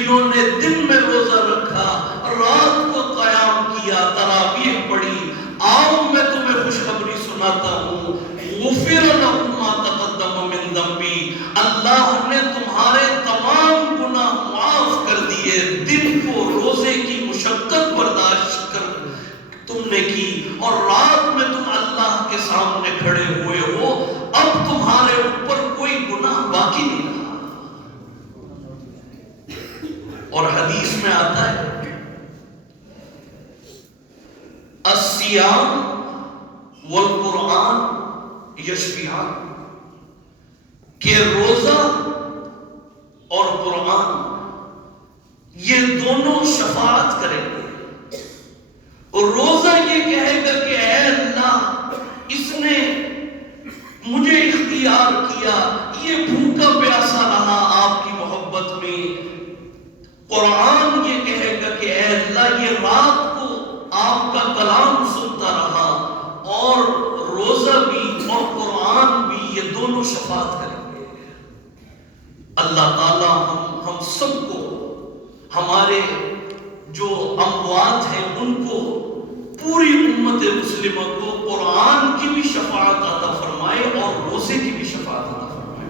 جنہوں نے دن میں روزہ رکھا، رات کو قیام کیا، تراویح پڑھی، آؤ میں تمہیں خوشخبری سناتا ہوں، غفر لہم ما تقدم من ذنبی، اللہ نے تمہارے تمام گناہ معاف کر دیے۔ دن کو روزے کی مشقت برداشت کر تم نے کی اور رات میں تم اللہ کے سامنے کھڑے ہوئے ہو، اب تمہارے اوپر کوئی گناہ باقی نہیں رہا۔ اور حدیث میں آتا ہے الصیام والقرآن یشفیان، کہ روزہ اور قرآن یہ دونوں شفاعت کریں گے۔ اور روزہ یہ کہے گا کہ اے اللہ، اس نے مجھے اختیار کیا، یہ بھوکا پیاسا رہا آپ کی محبت میں۔ قرآن یہ کہے گا کہ اے اللہ، یہ رات کو آپ کا کلام سنتا رہا۔ اور روزہ بھی اور قرآن بھی یہ دونوں شفاعت کریں گے۔ اللہ تعالیٰ ہم سب کو، ہمارے جو اموات ہیں ان کو، پوری امت مسلمہ کو قرآن کی بھی شفاعت عطا فرمائے اور روزے کی بھی شفاعت عطا فرمائے۔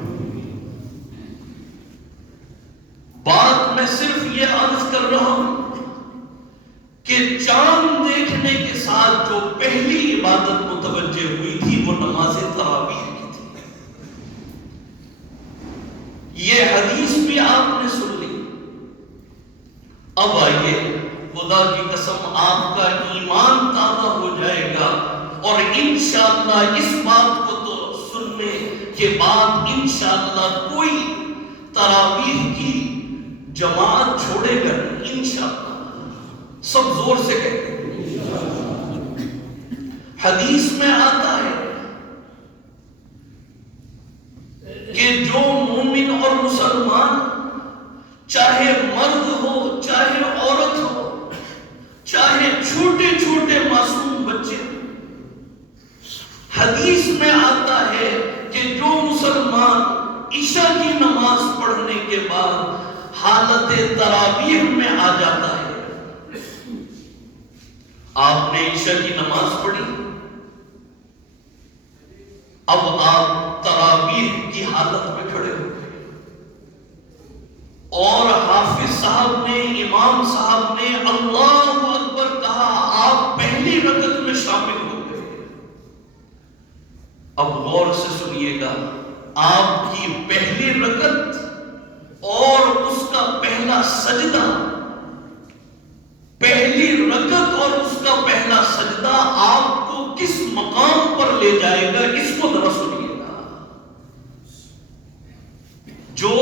بات میں صرف یہ عرض کر رہا ہوں کہ چاند دیکھنے کے ساتھ جو پہلی عبادت متوجہ ہوئی تھی وہ نماز تراویح کی تھی۔ یہ حدیث بھی آپ نے سن لی۔ اب آئیے، خدا کی قسم آپ کا ایمان تازہ ہو جائے گا، اور انشاءاللہ اس بات کو تو سننے کے بعد انشاءاللہ کوئی تراویح کی جماعت چھوڑے گا نہیں، انشاءاللہ۔ سب زور سے کہتے ہیں۔ حدیث میں آتا ہے کہ جو مومن اور مسلمان، چاہے مرد ہو چاہے عورت ہو، چاہے چھوٹے چھوٹے معصوم بچے، حدیث میں آتا ہے کہ جو مسلمان عشاء کی نماز پڑھنے کے بعد حالت تراویح میں آ جاتا ہے۔ آپ نے عشاء کی نماز پڑھی، اب آپ تراویح کی حالت میں کھڑے ہو گئے، اور حافظ صاحب نے، امام صاحب نے اللہ اکبر کہا، آپ پہلی رکعت میں شامل ہو گئے۔ اب غور سے سنیے گا، آپ کی پہلی رکعت اور اس کا پہلا سجدہ، پہلی رکعت اور اس کا پہلا سجدہ آپ کو کس مقام پر لے جائے گا، اس کو ذرا سنیے گا۔ جو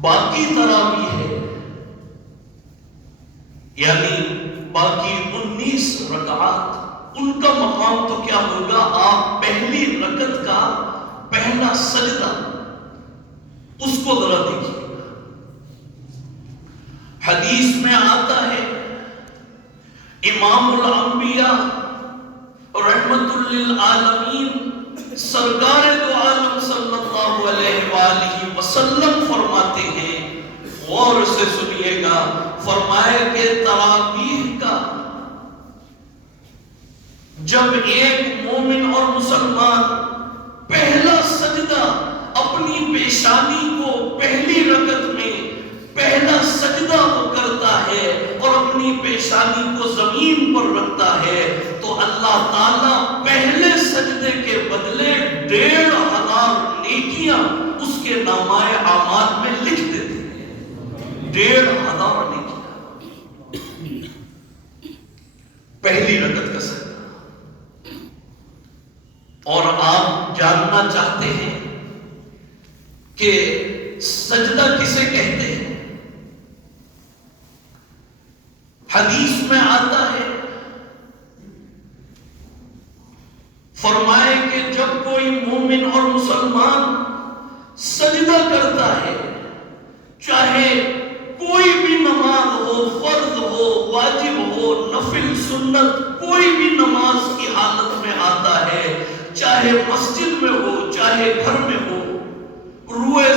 باقی تراویح ہے، یعنی باقی 19 رکعات، ان کا مقام تو کیا ہوگا؟ آپ پہلی رکعت کا پہلا سجدہ اس کو ذرا دیکھیے۔ حدیث میں آتا ہے امام الانبیاء رحمت للعالمین سرکار دو عالم صلی اللہ علیہ وآلہ وسلم فرماتے ہیں، غور سے سنیے گا، فرمائے کہ تراویح کا جب ایک مومن اور مسلمان پہلا سجدہ اپنی پیشانی کو پہلی رکعت میں پہلا سجدہ وہ کرتا ہے اور اپنی پیشانی کو زمین پر رکھتا ہے، تو اللہ تعالیٰ پہلے سجدے کے بدلے 1500 نیکیاں اس کے نامۂ اعمال میں لکھ دیتے ہیں۔ 1500 نیکیاں پہلی رکعت کا سجدہ۔ اور آپ جاننا چاہتے ہیں کہ سجدہ کسے کہتے ہیں؟ حدیث میں آتا ہے، فرمائے کہ جب کوئی مومن اور مسلمان سجدہ کرتا ہے، چاہے کوئی بھی نماز ہو، فرض ہو، واجب ہو، نفل، سنت، کوئی بھی نماز کی حالت میں آتا ہے، چاہے مسجد میں ہو چاہے گھر میں ہو، روئے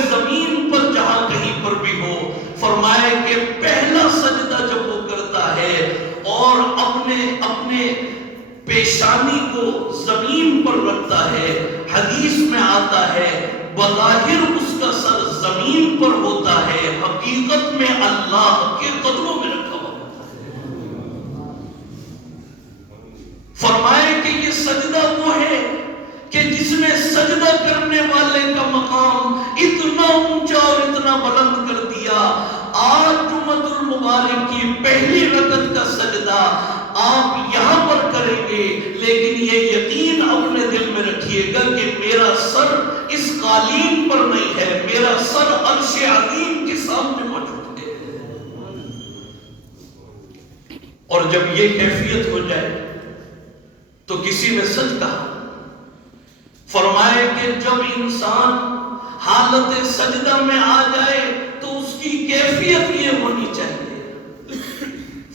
پیشانی کو زمین پر رکھتا ہے، حدیث میں آتا ہے بظاہر اس کا سر زمین پر ہوتا ہے، حقیقت میں اللہ کے قدموں میں رکھا ہوا ہوتا ہے۔ فرمائے کہ یہ سجدہ وہ ہے کہ جس میں سجدہ کرنے والے کا مقام اتنا اونچا اور اتنا بلند کر دیا۔ آج جمعۃ المبارک کی پہلی رکعت کا سجدہ آپ یہاں پر کریں گے، لیکن یہ یقین اپنے دل میں رکھیے گا کہ میرا سر اس قالین پر نہیں ہے، میرا سر عرش عظیم کے سامنے موجود ہے۔ اور جب یہ کیفیت ہو جائے تو کسی نے سچ کہا، فرمائے کہ جب انسان حالت سجدہ میں آ جائے تو اس کی کیفیت یہ ہونی چاہیے،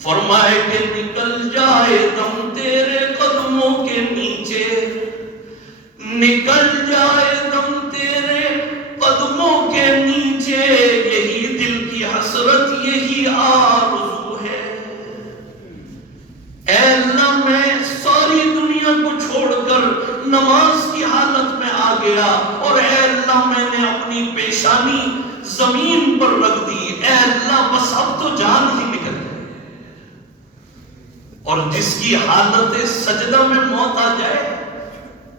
فرمائے کہ نکل جائے دم تیرے قدموں کے نیچے، نکل جائے دم تیرے قدموں کے نیچے، یہی دل کی حسرت یہی آرزو ہے۔ اے اللہ میں ساری دنیا کو چھوڑ کر نماز کی حالت میں آ گیا، اور اے اللہ میں نے اپنی پیشانی زمین پر رکھ دی، اے اللہ بس اب تو جان ہی نکل گئی۔ اور جس کی حالت سجدہ میں موت آ جائے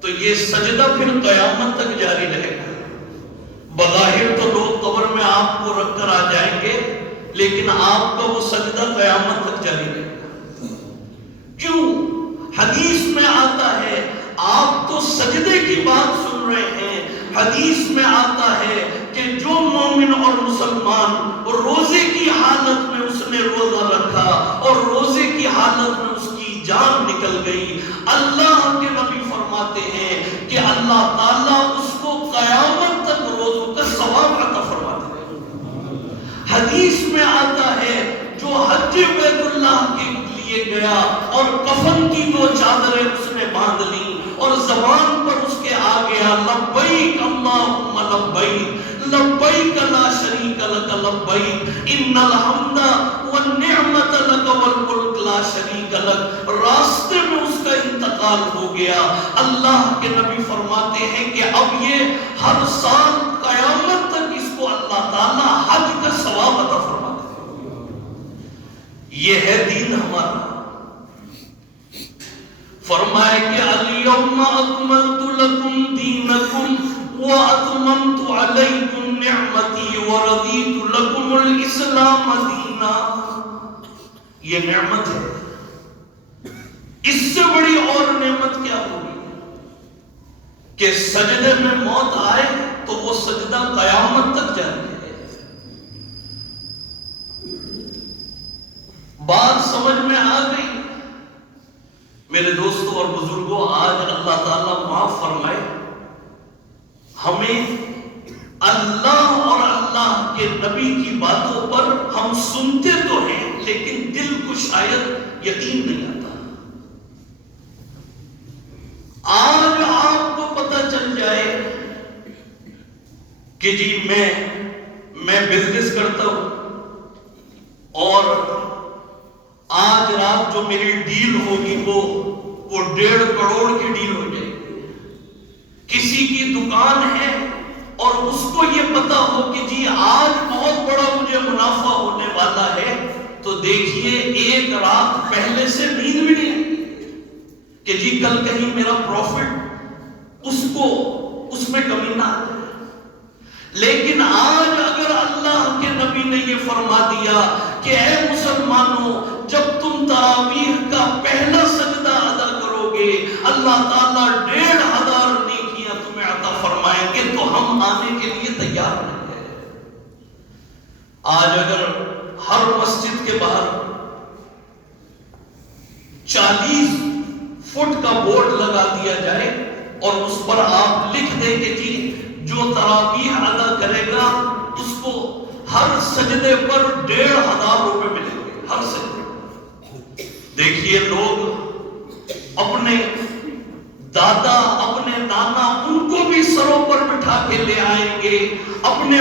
تو یہ سجدہ پھر قیامت تک جاری رہے گا۔ بظاہر تو لوگ قبر میں آپ کو رکھ کر آ جائیں گے، لیکن آپ کا وہ سجدہ قیامت تک جاری رہے گا۔ کیوں؟ حدیث میں آتا ہے، آپ تو سجدے کی بات سن رہے ہیں، حدیث میں آتا ہے کہ جو مومن اور مسلمان روزے کی حالت میں اس نے روزہ رکھا اور روزے کی حالت میں اس کی جان نکل گئی، اللہ کے نبی فرماتے ہیں کہ اللہ تعالیٰ اس کو قیامت تک روزوں کا ثواب عطا فرماتے ہیں۔ حدیث میں آتا ہے جو حج بیت اللہ کے لیے گیا اور کفن کی دو چادریں اس نے باندھ لی اور زبان پر اس کے آ گیا لبیک اللہم لبیک لبیک لا شریک لک لبیک ان الحمد والنعمت لک والملک لا شریک لک، راستے میں اس کا انتقال ہو گیا۔ اللہ کے نبی فرماتے ہیں کہ اب یہ ہر سال قیامت تک اس کو اللہ تعالیٰ حج کا ثواب عطا فرماتے ہیں۔ یہ ہے دین ہمارا۔ فرمائے کہ الیوم اکملت لکم دینکم واتممت علیکم نعمتی ورضیت لکم الاسلام دینا۔ یہ نعمت ہے، اس سے بڑی اور نعمت کیا ہوگی کہ سجدے میں موت آئے تو وہ سجدہ قیامت تک جاری ہے۔ بات سمجھ میں آ گئی؟ میرے دوستوں اور بزرگوں، آج اللہ تعالیٰ معاف فرمائے، ہمیں اللہ اور اللہ کے نبی کی باتوں پر ہم سنتے تو ہیں لیکن دل کو شاید یقین نہیں آتا۔ آج آپ کو پتہ چل جائے کہ جی میں بزنس کرتا ہوں اور آج رات جو میری ڈیل ہوگی وہ 1.5 کروڑ کی ڈیل ہو جائے گی۔ کسی کی دکان ہے اور اس کو یہ پتا ہو کہ جی آج بہت بڑا مجھے منافع ہونے والا ہے، تو دیکھیے ایک رات پہلے سے نیند بھی نہیں آئی کہ جی کل کہیں میرا پروفٹ اس میں کمی نہ آ جائے۔ لیکن آج اگر اللہ کے نبی نے یہ فرما دیا کہ اے مسلمانوں، جب تم تراویح کا پہلا سجدہ ادا کرو گے اللہ تعالیٰ 1500 نیکیاں تمہیں عطا فرمائیں گے، تو ہم آنے کے لیے تیار ہیں۔ آج اگر ہر مسجد کے باہر 40 فٹ کا بورڈ لگا دیا جائے اور اس پر آپ لکھ دیں کہ جی جو تراویح ادا کرے گا اس کو ہر سجدے پر 1500 روپے ملیں گے، ہر سجدے۔ دیکھیے لوگ اپنے دادا اپنے نانا ان کو بھی سروں پر بٹھا کے لے آئیں گے، اپنے